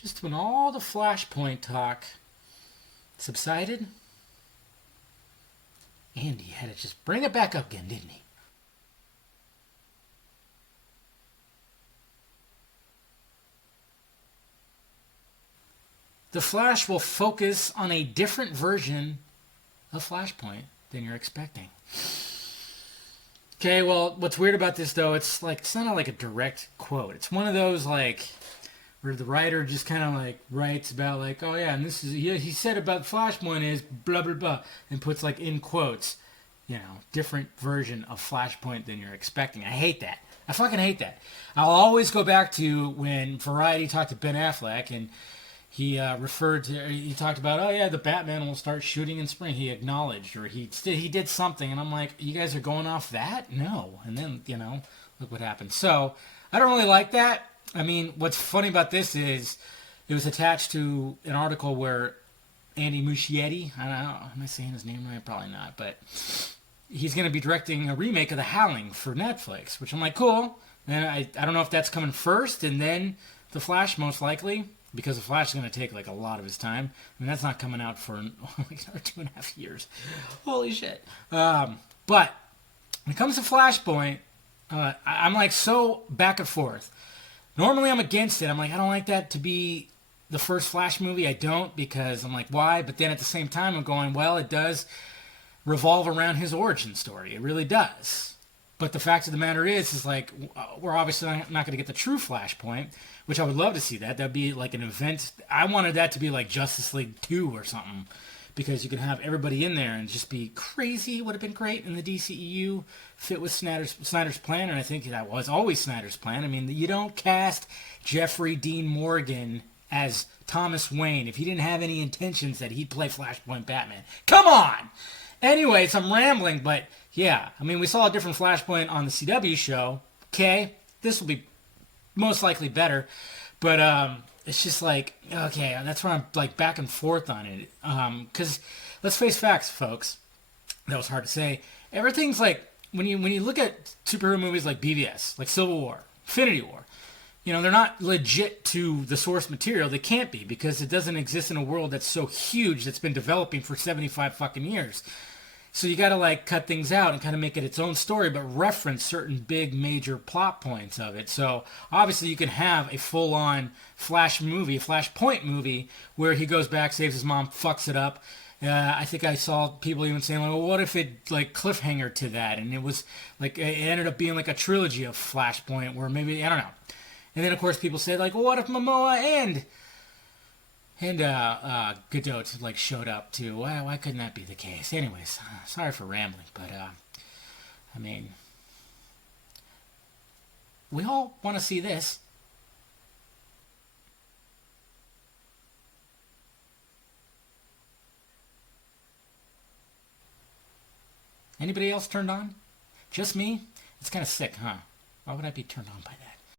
Just when all the Flashpoint talk subsided, Andy had to just bring it back up again, didn't he? The Flash will focus on a different version of Flashpoint than you're expecting. Okay, well, what's weird about this though, it's not like a direct quote. It's one of those like where the writer just kind of like writes about like, oh yeah, and this is he said about Flashpoint is blah blah blah, and puts like in quotes, different version of Flashpoint than you're expecting. I hate that. I fucking hate that. I'll always go back to when Variety talked to Ben Affleck and he talked about, oh yeah, the Batman will start shooting in spring. He acknowledged, or he did something, and I'm like, you guys are going off that? No. And then look what happened. So I don't really like that. I mean, what's funny about this is it was attached to an article where Andy Muschietti, I don't know, am I saying his name right? Probably not, but he's going to be directing a remake of The Howling for Netflix, which I'm like, cool. And I don't know if that's coming first and then The Flash, most likely, because The Flash is going to take like a lot of his time. I mean, that's not coming out for like another 2.5 years. Holy shit. But when it comes to Flashpoint, I'm like so back and forth. Normally I'm against it. I'm like, I don't like that to be the first Flash movie. I don't, because I'm like, why? But then at the same time I'm going, well, it does revolve around his origin story. It really does. But the fact of the matter is like, we're obviously not going to get the true Flashpoint, which I would love to see that. That'd be like an event. I wanted that to be like Justice League 2 or something, because you can have everybody in there and just be crazy. It would have been great in the DCEU, fit with Snyder's plan, and I think that was always Snyder's plan. I mean, you don't cast Jeffrey Dean Morgan as Thomas Wayne if he didn't have any intentions that he'd play Flashpoint Batman. Come on! Anyways, I'm rambling, but yeah, I mean, we saw a different Flashpoint on the CW show. Okay, this will be most likely better, but it's just like, okay, that's where I'm like back and forth on it. Because let's face facts, folks. That was hard to say. Everything's like when you look at superhero movies like BVS, like Civil War, Infinity War. They're not legit to the source material. They can't be, because it doesn't exist in a world that's so huge that's been developing for 75 fucking years. So you got to like cut things out and kind of make it its own story, but reference certain big major plot points of it. So obviously you can have a full-on Flash movie, a Flashpoint movie, where he goes back, saves his mom, fucks it up. I think I saw people even saying, like, well, what if it like cliffhanger to that? And it was like, it ended up being like a trilogy of Flashpoint, where maybe, I don't know. And then of course people say like, well, what if Momoa and Godot like showed up too? Why couldn't that be the case? Anyways, sorry for rambling, but I mean, we all want to see this. Anybody else turned on? Just me? It's kind of sick, huh? Why would I be turned on by that?